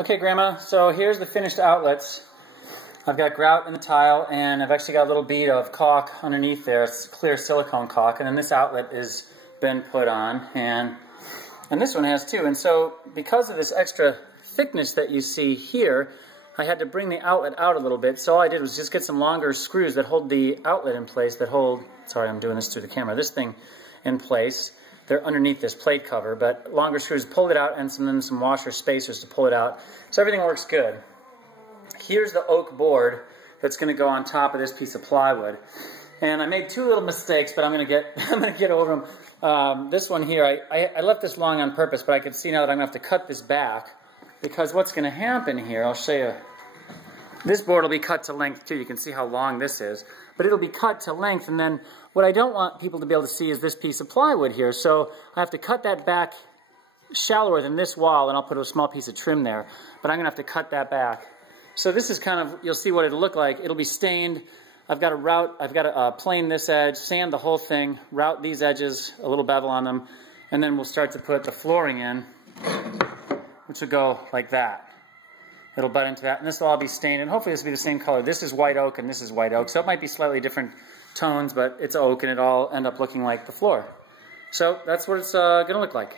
Okay, Grandma, so here's the finished outlets. I've got grout in the tile, and I've actually got a little bead of caulk underneath there. It's clear silicone caulk, and then this outlet has been put on, and this one has too. And so because of this extra thickness that you see here, I had to bring the outlet out a little bit. So all I did was just get some longer screws that hold the outlet in place, that hold, sorry, I'm doing this through the camera, this thing in place. They're underneath this plate cover, but longer screws pulled it out, and some washer spacers to pull it out. So everything works good. Here's the oak board that's going to go on top of this piece of plywood. And I made two little mistakes, but I'm going to get over them. This one here, I left this long on purpose, but I can see now that I'm going to have to cut this back, because what's going to happen here, I'll show you. This board will be cut to length too. You can see how long this is. But it'll be cut to length, and then what I don't want people to be able to see is this piece of plywood here. So I have to cut that back shallower than this wall, and I'll put a small piece of trim there. But I'm going to have to cut that back. So this is kind of, you'll see what it'll look like. It'll be stained. I've got to plane this edge, sand the whole thing, route these edges, a little bevel on them, and then we'll start to put the flooring in, which will go like that. It'll butt into that, and this will all be stained, and hopefully this will be the same color. This is white oak, and this is white oak, so it might be slightly different tones, but it's oak, and it all end up looking like the floor. So that's what it's going to look like.